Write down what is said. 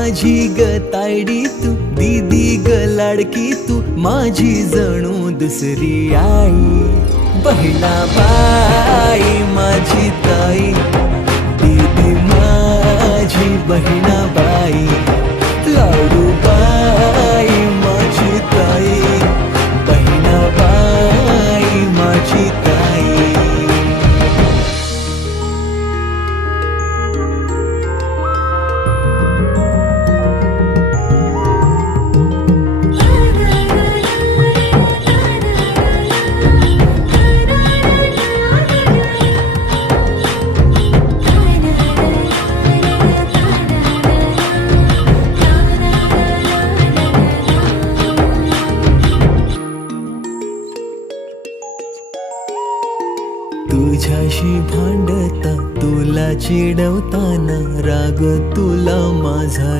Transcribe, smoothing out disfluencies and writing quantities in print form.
माझी ग तायडी तू, दीदी ग लाडकी तू, माझी जणू दुसरी आई. बहिणाबाई माझी ताई, दीदी माझी बहिणाबाई. लाडूबाई माझी ताई, बहिणाबाई माझी ताई. तुझ्याशी भांडता, तुला चिडवताना, राग तुला माझा